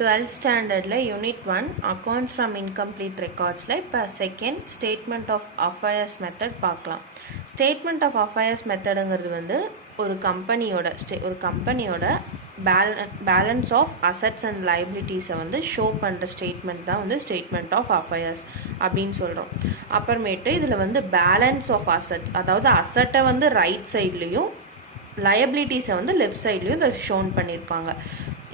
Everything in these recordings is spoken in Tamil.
12th ஸ்டாண்டர்டில் யூனிட் 1 அக்கௌண்ட்ஸ் ஃப்ரம் இன்கம்ப்ளீட் ரெக்கார்ட்ஸில் இப்போ second statement of affairs method பார்க்கலாம். ஸ்டேட்மெண்ட் ஆஃப் அஃபயர்ஸ் மெத்தடுங்கிறது வந்து ஒரு கம்பெனியோட பேலன்ஸ் ஆஃப் அசட்ஸ் அண்ட் லைபிலிட்டிஸை வந்து ஷோ பண்ணுற ஸ்டேட்மெண்ட் தான் வந்து ஸ்டேட்மெண்ட் ஆஃப் அஃபயர்ஸ் அப்படின்னு சொல்கிறோம். அப்புறமேட்டு இதில் வந்து பேலன்ஸ் ஆஃப் அசட்ஸ், அதாவது அசட்டை வந்து ரைட் சைட்லேயும் லயபிலிட்டிஸை வந்து லெஃப்ட் சைட்லேயும் இதை ஷோன் பண்ணியிருப்பாங்க.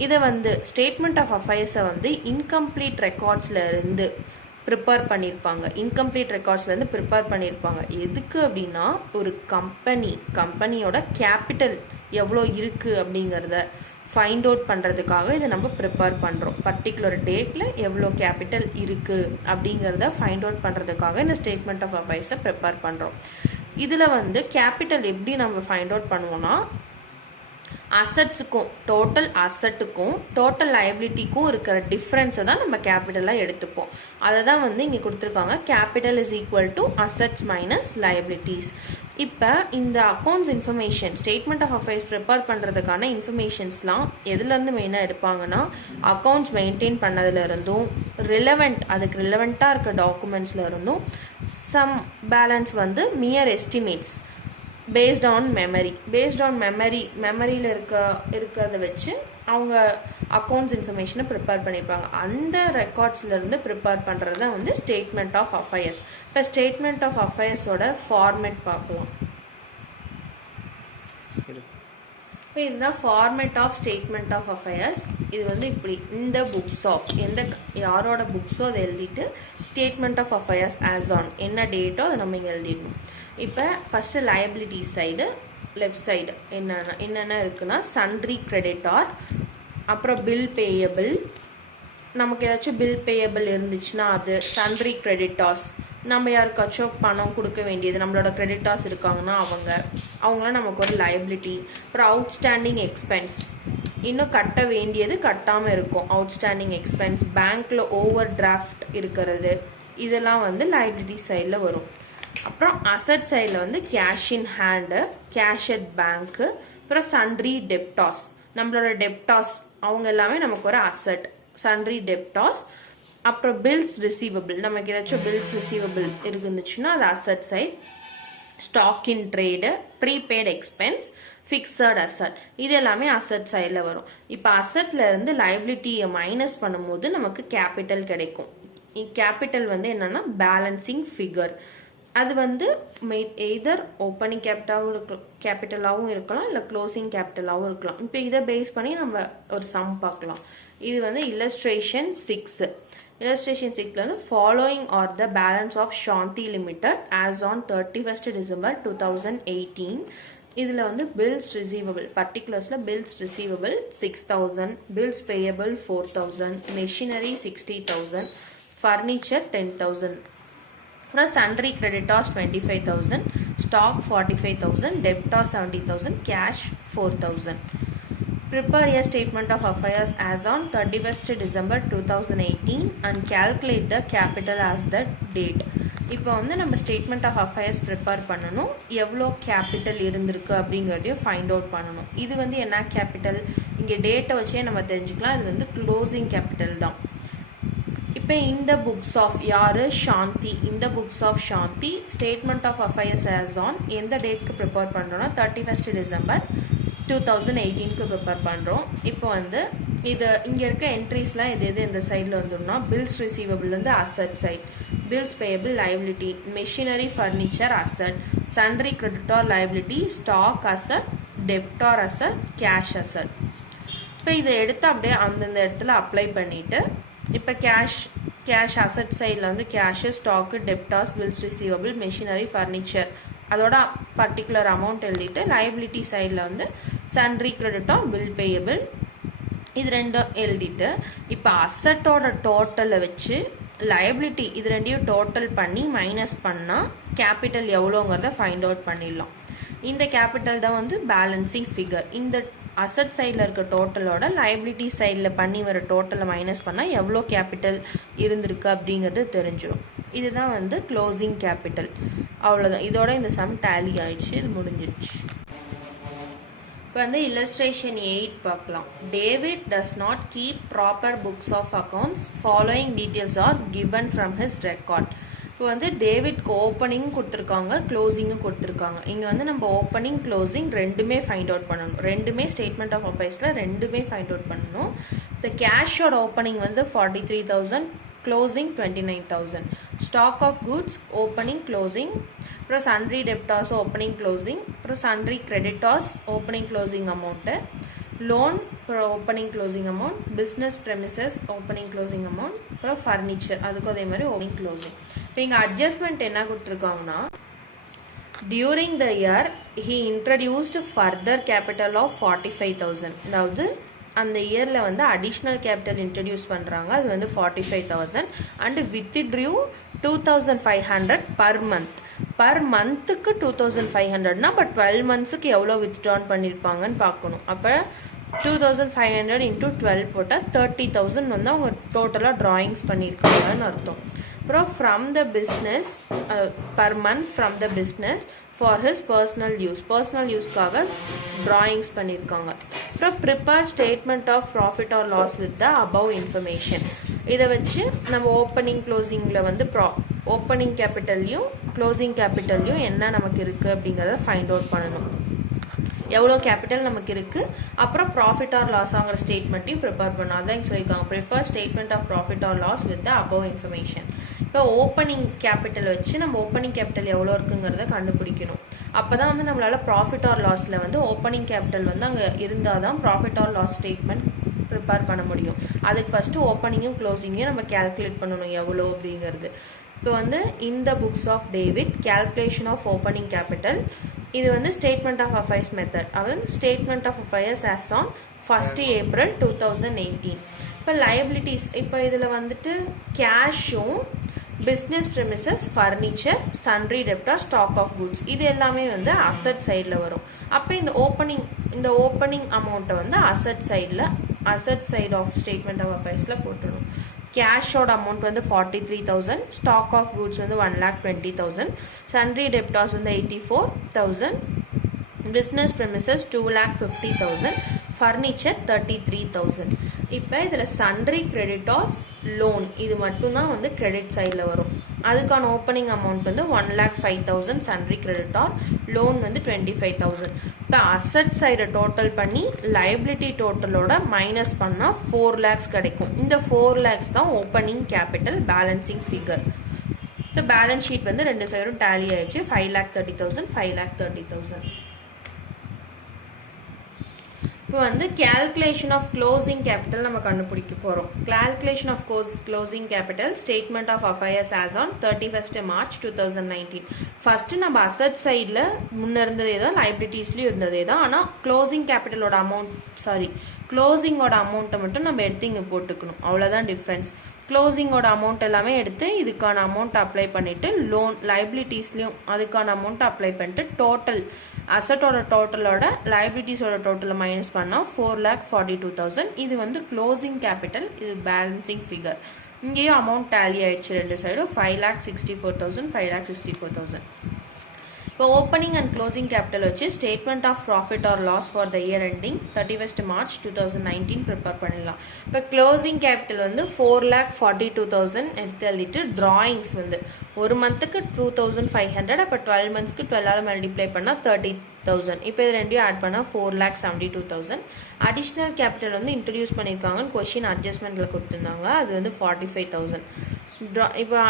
இதை வந்து ஸ்டேட்மெண்ட் ஆஃப் அஃபயர்ஸை வந்து இன்கம்ப்ளீட் ரெக்கார்ட்ஸ்லேருந்து ப்ரிப்பேர் பண்ணியிருப்பாங்க. எதுக்கு அப்படின்னா ஒரு கம்பெனியோட கேபிட்டல் எவ்வளோ இருக்குது அப்படிங்கிறத ஃபைண்ட் அவுட் பண்ணுறதுக்காக இதை நம்ம ப்ரிப்பேர் பண்ணுறோம். பர்டிகுலர் டேட்டில் எவ்வளோ கேபிட்டல் இருக்குது அப்படிங்கிறத ஃபைண்ட் அவுட் பண்ணுறதுக்காக இந்த ஸ்டேட்மெண்ட் ஆஃப் அஃபயர்ஸை ப்ரிப்பேர் பண்ணுறோம். இதில் வந்து கேபிட்டல் எப்படி நம்ம ஃபைண்ட் அவுட் பண்ணுவோன்னா, டோட்டல் அசட்டுக்கும் டோட்டல் லைபிலிட்டிக்கும் இருக்கிற டிஃப்ரென்ஸை தான் நம்ம கேபிட்டலாக எடுத்துப்போம். அதை தான் வந்து இங்கே கொடுத்துருக்காங்க, capital is equal to assets minus liabilities. இப்போ இந்த accounts information statement of affairs prepare பண்ணுறதுக்கான இன்ஃபர்மேஷன்ஸ்லாம் எதுலேருந்து மெயினாக எடுப்பாங்கன்னா, அக்கௌண்ட்ஸ் மெயின்டைன் பண்ணதுலேருந்தும் அதுக்கு ரிலவெண்ட்டாக இருக்க டாக்குமெண்ட்ஸில் இருந்தும் சம் பேலன்ஸ் வந்து மியர் எஸ்டிமேட்ஸ் பேஸ்ட் ஆன் மெமரியில் இருக்கிறத வச்சு அவங்க அக்கௌண்ட்ஸ் இன்ஃபர்மேஷனை ப்ரிப்பேர் பண்ணியிருப்பாங்க. அந்த ரெக்கார்ட்ஸ்லேருந்து ப்ரிப்பேர் பண்ணுறது தான் வந்து ஸ்டேட்மெண்ட் ஆஃப் அஃபயர்ஸ். இப்போ ஸ்டேட்மெண்ட் ஆஃப் அஃபயர்ஸோட ஃபார்மேட் பார்க்கலாம். இப்போ இதுதான் format of statement of affairs. இது வந்து இப்படி இந்த யாரோட புக்ஸோ அதை எழுதிட்டு statement of affairs as on என்ன டேட்டோ அதை நம்ம இங்கே எழுதிடணும். இப்போ first liability side left side என்னென்ன இருக்குன்னா, சன்ட்ரி கிரெடிட்டார், அப்புறம் பில் பேயபிள். நமக்கு ஏதாச்சும் பில் பேயபிள் இருந்துச்சுன்னா அது சன்ட்ரி கிரெடிட்டார்ஸ். நம்ம யாருக்காச்சும் பணம் கொடுக்க வேண்டியது, நம்மளோட கிரெடிட்டார்ஸ் இருக்காங்கன்னா அவங்களாம் நமக்கு ஒரு லயபிலிட்டி. அப்புறம் அவுட்ஸ்டாண்டிங் எக்ஸ்பென்ஸ், இன்னும் கட்ட வேண்டியது கட்டாமல் இருக்கும், அவுட்ஸ்டாண்டிங் எக்ஸ்பென்ஸ். பேங்க்கில் ஓவர் டிராஃப்ட் இருக்கிறது, இதெல்லாம் வந்து லயபிலிட்டி சைடில் வரும். அப்புறம் அசட் சைடில் வந்து cash in hand, cash at bank, அப்புறம் சன்ட்ரி டெப்டாஸ், நம்மளோட டெப்டாஸ் அவங்க எல்லாமே நமக்கு ஒரு அசட், சன்ட்ரி டெப்டாஸ். அப்புறம் பில்ஸ் ரிசீவபிள், நமக்கு ஏதாச்சும் பில்ஸ் ரிசீவபிள் இருந்துச்சுன்னா அது asset side. Stock in trade, prepaid expense, fixed asset, இது எல்லாமே அசட் சைடில் வரும். இப்போ அசட்டில் இருந்து லைபிலிட்டியை மைனஸ் பண்ணும்போது நமக்கு கேபிட்டல் கிடைக்கும். கேபிட்டல் வந்து என்னென்னா பேலன்சிங் ஃபிகர். அது வந்து எய்தர் ஓப்பனிங் கேபிட்டலாகவும் இருக்கலாம், இல்லை க்ளோசிங் கேபிட்டலாகவும் இருக்கலாம். இப்போ இதை பேஸ் பண்ணி நம்ம ஒரு சம் பார்க்கலாம். இது வந்து illustration 6 வந்து following are the balance of Shanti limited as on 31st December 2018. இதில் வந்து பில்ஸ் ரிசீவபிள், பர்டிகுலர்ஸில் bills receivable 6,000, bills payable 4,000, machinery 60,000, furniture 10,000. அப்புறம் sundry creditors 25,000, stock 45,000, debtors 70,000, cash 4,000. Prepare a statement of affairs as on 31st December 2018 and calculate the capital as the date. இப்போ வந்து நம்ம ஸ்டேட்மெண்ட் ஆஃப் அஃபயர்ஸ் ப்ரிப்பேர் பண்ணணும், எவ்வளோ கேபிட்டல் இருந்திருக்கு அப்படிங்கிறதையும் ஃபைண்ட் அவுட் பண்ணணும். இது வந்து என்ன கேபிட்டல், இங்கே டேட்டை வச்சே நம்ம தெரிஞ்சுக்கலாம், இது வந்து க்ளோசிங் கேபிட்டல் தான். இப்போ இந்த புக்ஸ் ஆஃப் சாந்தி, இந்த books of Shanti statement of affairs as on எந்த டேட்க்கு ப்ரிப்பேர் பண்ணுறோன்னா 31st December 2018க்கு ப்ரிப்பேர் பண்ணுறோம். இப்போ வந்து இது இங்கே இருக்க என்ட்ரிஸ்லாம் எது இந்த சைடில் வந்துடும்னா, பில்ஸ் ரிசீவபிள் வந்து asset side, bills payable liability, machinery furniture asset, sundry creditor liability, stock asset, debtor asset, cash asset. இப்போ இதை எடுத்து அப்படியே அந்தந்த இடத்துல அப்ளை பண்ணிவிட்டு, இப்போ கேஷ் அசட் சைடில் வந்து cash, stock, debtors, bills receivable, machinery, furniture அதோட பர்டிகுலர் அமௌண்ட் எழுதிட்டு, லைபிலிட்டி சைடில் வந்து சன்ட்ரி கிரெடிட்டார், பில் பேயபிள் இது ரெண்டும் எழுதிட்டு, இப்போ அசட்டோட டோட்டலை வச்சு லைபிலிட்டி இது ரெண்டையும் டோட்டல் பண்ணி மைனஸ் பண்ணால் கேபிட்டல் எவ்வளோங்கிறத ஃபைண்ட் அவுட் பண்ணிடலாம். இந்த கேபிட்டல் தான் வந்து பேலன்சிங் ஃபிகர். இந்த அசட் சைடில் இருக்க டோட்டலோட லைபிலிட்டி சைடில் பண்ணி வர டோட்டலை மைனஸ் பண்ணால் எவ்வளோ கேபிட்டல் இருந்திருக்கு அப்படிங்கிறது தெரிஞ்சிடும். இதுதான் வந்து க்ளோசிங் கேபிட்டல். அவ்வளோதான், இதோட இந்த சம் டேலி ஆயிடுச்சு, இது முடிஞ்சிருச்சு. இப்போ வந்து illustration 8 பார்க்கலாம். David does not keep proper books of accounts. Following details are given from his record. இப்போ வந்து டேவிட்க்கு ஓப்பனிங் கொடுத்துருக்காங்க, க்ளோசிங்கும் கொடுத்துருக்காங்க. இங்கே வந்து நம்ம ஓப்பனிங் க்ளோசிங் ரெண்டுமே ஃபைண்ட் அவுட் பண்ணணும். ரெண்டுமே ஸ்டேட்மெண்ட் ஆஃப் அஃபேர்ஸில் ரெண்டுமே ஃபைண்ட் அவுட் பண்ணணும். இப்போ கேஷோட ஓப்பனிங் வந்து 43,000, closing 29,000. Stock of goods opening closing, அப்புறம் சன்ட்ரி டெப்டார்ஸ் ஓப்பனிங் க்ளோசிங், அப்புறம் sundry creditors opening closing amount, loan அப்புறம் opening closing amount, business premises opening closing amount, அப்புறம் ஃபர்னிச்சர் அதுக்கும் அதே மாதிரி ஓப்பனிங் க்ளோசிங். இப்போ இங்கே அட்ஜஸ்ட்மெண்ட் என்ன கொடுத்துருக்காங்கன்னா, during the year he introduced further capital of 45,000. அதாவது அந்த இயரில் வந்து அடிஷ்னல் கேபிட்டல் இன்ட்ரடியூஸ் பண்ணுறாங்க, அது வந்து 45,000 அண்டு வித்ட்ரியூ 2,500 பர் மந்த். பர் மந்த்துக்கு 2,500னா இப்போ 12 மந்த்ஸுக்கு எவ்வளோ வித்ட்ரான் பண்ணியிருப்பாங்கன்னு பார்க்கணும். அப்போ 2,500 இன்ட்டு 12 போட்டால் 30,000 வந்து அவங்க டோட்டலாக ட்ராயிங்ஸ் பண்ணியிருக்காங்கன்னு அர்த்தம். அப்புறம் from the business per month from the business for his personal use, personal யூஸ்க்காக ட்ராயிங்ஸ் பண்ணியிருக்காங்க. அப்புறம் prepare statement of profit or loss with the above information. இதை வச்சு நம்ம ஓப்பனிங் க்ளோசிங்கில் வந்து ஓப்பனிங் கேபிட்டல்லையும் க்ளோசிங் கேபிட்டல்லையும் என்ன நமக்கு இருக்குது அப்படிங்கிறத ஃபைண்ட் அவுட் பண்ணணும். எவ்வளோ கேபிட்டல் நமக்கு இருக்குது, அப்புறம் ப்ராஃபிட் ஆர் லாஸ் ஆகிற ஸ்டேட்மெண்ட்டையும் ப்ரிப்பேர் பண்ணணும். அதான் சொல்லியிருக்காங்க, prepare statement of profit or loss with the above information. இப்போ ஓப்பனிங் கேபிட்டல் வச்சு நம்ம ஓப்பனிங் கேபிட்டல் எவ்வளோ இருக்குங்கிறத கண்டுபிடிக்கணும். அப்போ தான் வந்து நம்மளால் ப்ராஃபிட் ஆர் லாஸில் வந்து ஓப்பனிங் கேபிட்டல் வந்து அங்கே இருந்தால் தான் profit or loss statement prepare பண்ண முடியும். அதுக்கு ஃபஸ்ட்டு ஓப்பனிங்கும் க்ளோசிங்கையும் நம்ம கேல்குலேட் பண்ணணும் எவ்வளோ அப்படிங்கிறது. இப்போ வந்து இந்த books of David calculation of opening capital, இது வந்து ஸ்டேட்மெண்ட் ஆஃப் அஃபேர்ஸ் மெத்தட், அதாவது statement of affairs as on 1 April 2018. இப்போ லைபிலிட்டிஸ், இப்போ இதில் வந்துட்டு கேஷும் business premises furniture sundry debtor stock of goods இது எல்லாமே வந்து அசட் சைடில் வரும். அப்போ இந்த ஓப்பனிங் அமௌண்ட்டை வந்து asset side of statement of அஃபேர்ஸில் போட்டுடணும். கேஷோட அமௌண்ட் வந்து 43,000, ஸ்டாக் ஆஃப் குட்ஸ் வந்து 1,20,000, சன்ட்ரி டெப்டார்ஸ் வந்து 84,000, பிஸ்னஸ் ப்ரெமிசஸ் 2,50,000, ஃபர்னிச்சர் 33,000. இப்போ இதில் சன்ட்ரி கிரெடிட்டார்ஸ் லோன் இது மட்டும்தான் வந்து கிரெடிட் சைடில் வரும். அதுக்கான ஓப்பனிங் அமௌண்ட் வந்து 1,05,000 சன்ட்ரி கிரெடிட்டார், லோன் வந்து 25,000. இப்போ அசட் சைடை டோட்டல் பண்ணி லைபிலிட்டி டோட்டலோட மைனஸ் பண்ணால் 4 lakhs கிடைக்கும். இந்த 4 lakhs தான் ஓப்பனிங் கேபிட்டல் பேலன்சிங் ஃபிகர். இப்போ பேலன்ஸ் ஷீட் வந்து ரெண்டு சைடும் டேலி ஆயிடுச்சு. 5,30,000 5,30,000. இப்போ வந்து கேல்குலேஷன் ஆஃப் க்ளோசிங் கேபிட்டல் நம்ம கண்டுபிடிக்க போகிறோம். Calculation of closing capital statement of affairs as on 31st March 2019. First நம்ம அசட் சைடில் முன்னே இருந்ததே தான், லைபிலிட்டிஸ்லேயும் இருந்ததே தான். ஆனால் க்ளோசிங் கேபிட்டலோட க்ளோசிங்கோட அமௌண்ட்டை மட்டும் நம்ம எடுத்து இங்கே போட்டுக்கணும், அவ்வளோதான் டிஃப்ரென்ஸ். க்ளோசிங்கோட அமௌண்ட் எல்லாமே எடுத்து இதுக்கான அமௌண்ட் அப்ளை பண்ணிவிட்டு லோன் லைபிலிட்டிஸ்லேயும் அதுக்கான அமௌண்ட் அப்ளை பண்ணிட்டு டோட்டல் அசட்டோட டோட்டலோட லைபிலிட்டிஸோட டோட்டலை மைனஸ் பண்ணால் 4,42,000. இது வந்து க்ளோசிங் கேபிட்டல், இது பேலன்சிங் ஃபிகர். இங்கேயும் அமௌண்ட் டேலி ஆயிடுச்சு ரெண்டு சைடும். 5,64,000 5,64,000. இப்போ ஓப்பனிங் அண்ட் க்ளோசிங் கேபிட்டல் வச்சு statement of profit or loss for the year ending 31st March 2019 prepare பண்ணிடலாம். இப்போ க்ளோசிங் கேபிட்டல் வந்து 4,42,000 எடுத்து எழுதிட்டு ட்ராயிங்ஸ் வந்து ஒரு மந்த்துக்கு 2,500, அப்போ 12 மந்த்ஸ்க்கு 12ஆல் மல்டிப்ளை பண்ணால் 30,000. இப்போ இது ரெண்டையும் ஆட் பண்ணால் 4,72,000. அடிஷ்னல் கேபிட்டல் வந்து இன்ட்ரடியூஸ் பண்ணியிருக்காங்கன்னு கொஷின் அட்ஜஸ்ட்மெண்ட்டில் கொடுத்துருந்தாங்க, அது வந்து 45,000. இப்போ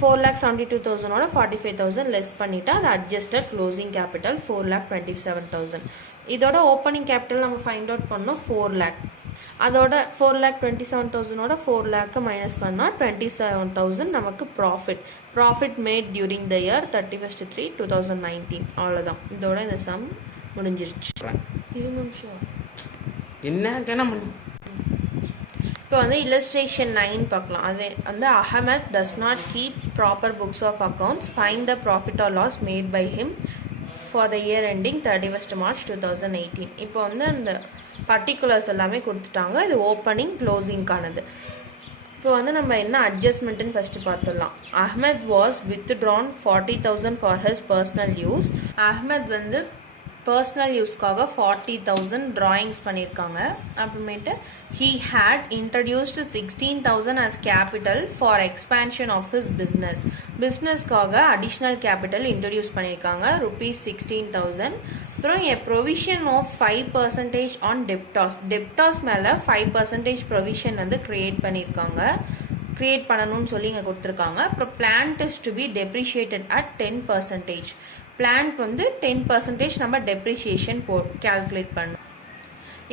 4,72,000ஓட 45,000 லெஸ் பண்ணிவிட்டு அது அட்ஜஸ்டட் க்ளோசிங் கேபிட்டல் 4,27,000. இதோட ஓப்பனிங் கேபிட்டல் நம்ம ஃபைண்ட் அவுட் பண்ணோம் 4 lakh. அதோட 4,27,000ஓட 4 lakh மைனஸ் பண்ணால் 27,000 நமக்கு profit made during the year 31st 3 2019. அவ்வளோதான், இதோட இந்த சம் முடிஞ்சிருச்சு. 2 நிமிஷம் என்ன. இப்போ வந்து illustration 9 பார்க்கலாம். அது வந்து Ahmed does not keep proper books of accounts. Find the profit or loss made by him for the year ending 31st March 2018. இப்போ வந்து அந்த பர்டிகுலர்ஸ் எல்லாமே கொடுத்துட்டாங்க. இது ஓப்பனிங் க்ளோசிங்கானது. இப்போ வந்து நம்ம என்ன அட்ஜஸ்ட்மெண்ட்டுன்னு ஃபஸ்ட்டு பார்த்துடலாம். Ahmed was withdrawn 40,000 for his personal use. Ahmed வந்து பர்சனல் யூஸ்க்காக 40,000 drawings பண்ணியிருக்காங்க. அப்புறமேட்டு he had introduced 16,000 as capital for expansion of his business. பிஸ்னஸ்க்காக அடிஷ்னல் கேபிட்டல் இன்ட்ரடியூஸ் பண்ணியிருக்காங்க rupees 16,000. அப்புறம் a provision of 5% on debtors மேலே 5% provision வந்து கிரியேட் பண்ணியிருக்காங்க. கிரியேட் பண்ணணும்னு சொல்லி இங்கே கொடுத்துருக்காங்க. அப்புறம் plant is to be depreciated at 10%. Plant வந்து 10% நம்ம டெப்ரிசியேஷன் கால்குலேட் பண்ணணும்.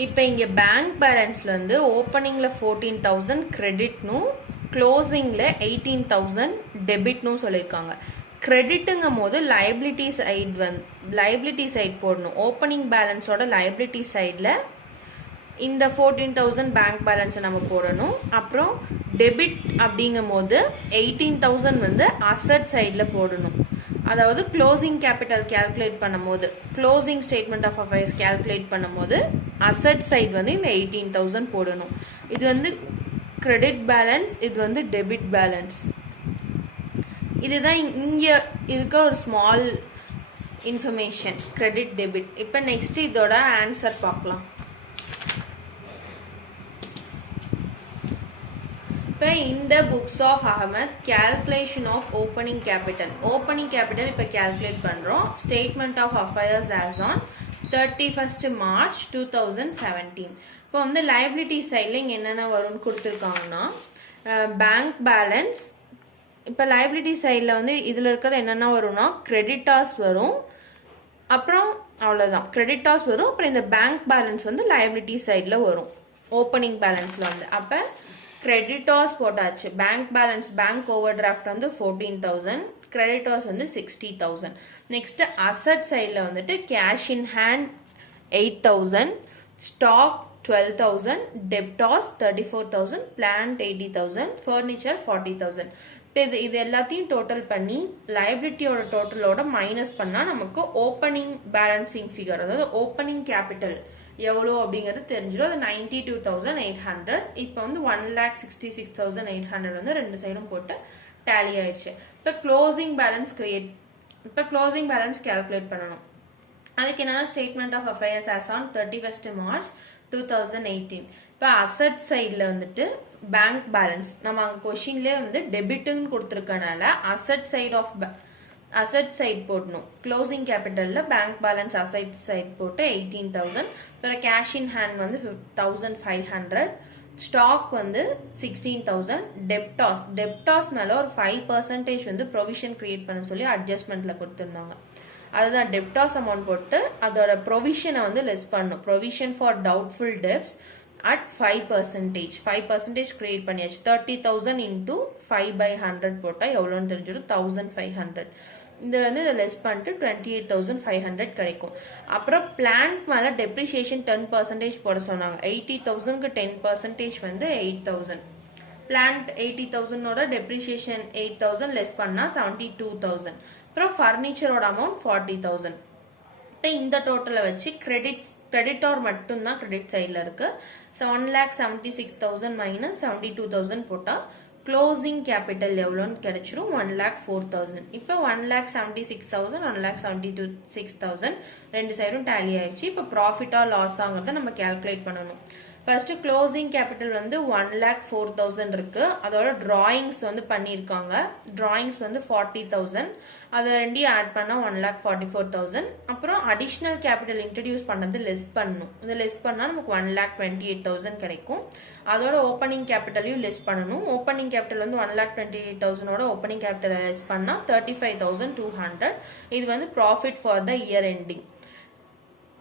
இப்போ இங்கே பேங்க் பேலன்ஸில் வந்து ஓப்பனிங்கில் 14,000 கிரெடிட்னும் க்ளோசிங்கில் 18,000 டெபிட்னும் சொல்லியிருக்காங்க. கிரெடிட்டுங்கும் போது லைபிலிட்டி சைட் போடணும். ஓப்பனிங் பேலன்ஸோட லைபிலிட்டி சைடில் இந்த 14,000 பேங்க் பேலன்ஸை நம்ம போடணும். அப்புறம் டெபிட் அப்படிங்கும் போது 18,000 வந்து அசட் சைடில் போடணும். அதாவது க்ளோசிங் கேபிட்டல் கேல்குலேட் பண்ணும்போது closing statement of affairs calculate பண்ணும்போது அசட் சைட் வந்து இந்த 18,000 போடணும். இது வந்து கிரெடிட் பேலன்ஸ், இது வந்து டெபிட் பேலன்ஸ். இதுதான் இங்கே இருக்க ஒரு ஸ்மால் இன்ஃபர்மேஷன் கிரெடிட் டெபிட். இப்போ நெக்ஸ்ட் இதோட ஆன்சர் பார்க்கலாம். இப்போ இந்த books of Ahmed calculation of opening capital இப்போ கேல்குலேட் பண்ணுறோம். Statement of affairs as on 31st March 2017. இப்போ வந்து லைபிலிட்டி சைடில் இங்கே என்னென்ன வரும்னு கொடுத்துருக்காங்கன்னா பேங்க் பேலன்ஸ். இப்போ லைபிலிட்டி சைடில் வந்து இதில் இருக்கிறது என்னென்ன வரும்னா கிரெடிட்டார்ஸ் வரும். அப்புறம் அவ்வளோதான், கிரெடிட்டார்ஸ் வரும். அப்புறம் இந்த பேங்க் பேலன்ஸ் வந்து லைபிலிட்டி சைடில் வரும் ஓப்பனிங் பேலன்ஸில் வந்து. அப்போ கிரெடிட்டார்ஸ் போட்டாச்சு. Bank balance bank overdraft வந்து 14,000, கிரெடிட்டார்ஸ் வந்து 60,000. நெக்ஸ்ட் அசட் சைடில் வந்துட்டு cash in hand 8,000, stock 12,000, debtors 34,000, plant 80,000, furniture 40,000. இப்போ இது எல்லாத்தையும் டோட்டல் பண்ணி லைபிலிட்டியோட டோட்டலோட மைனஸ் பண்ணால் நமக்கு ஓப்பனிங் பேலன்சிங் ஃபிகர், அதாவது ஓப்பனிங் கேபிட்டல் எவ்வளோ அப்படிங்கிறது தெரிஞ்சிடும். அது 92,800. இப்போ வந்து 1,66,800 வந்து ரெண்டு சைடும் போட்டு டேலி ஆயிடுச்சு. இப்போ க்ளோசிங் பேலன்ஸ் கேல்குலேட் பண்ணணும். அதுக்கு என்னன்னா statement of affairs as on 31st March 2018. இப்போ அசட் சைடில் வந்துட்டு பேங்க் பேலன்ஸ் நம்ம அங்கே கொஷின்லேயே வந்து டெபிட்டுன்னு கொடுத்துருக்கனால அசட் சைட் போடணும். க்ளோசிங் கேபிட்டலில் பேங்க் பேலன்ஸ் அசட் சைட் போட்டு 18,000. அப்புறம் கேஷ் இன் ஹேண்ட் வந்து 1,500, ஸ்டாக் வந்து 16,000, டெப்டார்ஸ் மேலே ஒரு 5% வந்து ப்ரொவிஷன் கிரியேட் பண்ண சொல்லி அட்ஜஸ்ட்மெண்ட்டில் கொடுத்துருந்தாங்க. அதுதான் டெப்டார்ஸ் அமௌண்ட் போட்டு அதோட ப்ரொவிஷனை வந்து லெஸ் பண்ணும். Provision for doubtful debts at 5% create பண்ணியாச்சு. 30,000 into 5/100 போட்டால் எவ்வளோன்னு தெரிஞ்சிடும், 1,500. இது வந்து இதை லெஸ் பண்ணிட்டு 28,500 கிடைக்கும். அப்புறம் பிளான்ட் மேலே டெப்ரிசியேஷன் 10% போட சொன்னாங்க. 80,000க்கு 10% வந்து 8,000. பிளான்ட் 80,000ஓட டெப்ரிசியேஷன் 8,000 லெஸ் பண்ணால் 72,000. அப்புறம் ஃபர்னிச்சரோட அமௌண்ட் 40,000. இப்போ இந்த டோட்டலை வச்சு கிரெடிட்டார் மட்டும்தான் கிரெடிட் சைடில் இருக்குது. 1,76,000 மைனஸ் 72,000 போட்டால் க்ளோசிங் கேபிட்டல் எவ்வளோன்னு கிடைச்சிரும், 1,04,000. இப்போ 1,76,000, 1,76,000 ரெண்டு சைடும் டேலி ஆயிடுச்சு. இப்போ ப்ராஃபிட்டா லாஸ் ஆகிறத நம்ம கேல்குலேட் பண்ணணும். ஃபர்ஸ்ட் க்ளோசிங் கேபிட்டல் வந்து 1,04,000 இருக்கு. அதோட டிராயிங்ஸ் வந்து பண்ணியிருக்காங்க. டிராயிங்ஸ் வந்து 40,000. அதை ரெண்டையும் ஆட் பண்ணால் 1,44,000. அப்புறம் அடிஷ்னல் கேபிட்டல் இன்ட்ரடியூஸ் பண்ணது லெஸ் பண்ணணும். இதை லெஸ் பண்ணால் நமக்கு 1,28,000 கிடைக்கும். அதோட ஓப்பனிங் கேபிட்டலையும் லெஸ் பண்ணணும். ஓப்பனிங் கேபிட்டல் வந்து 1,28,000ஓட ஓப்பனிங் கேபிட்டலை லெஸ் பண்ணால் 35,200. இது வந்து profit for the year ending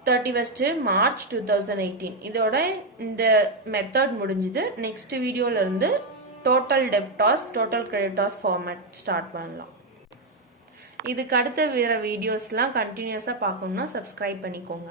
31st March 2018. இதோட இந்த மெத்தட் முடிஞ்சுது. நெக்ஸ்ட் வீடியோல இருந்து total debtors total creditors format start பண்ணலாம். இதுக்கு அடுத்த வேற வீடியோஸ்லாம் கண்டினியூஸாக பார்க்கணும்னா சப்ஸ்கிரைப் பண்ணிக்கோங்க.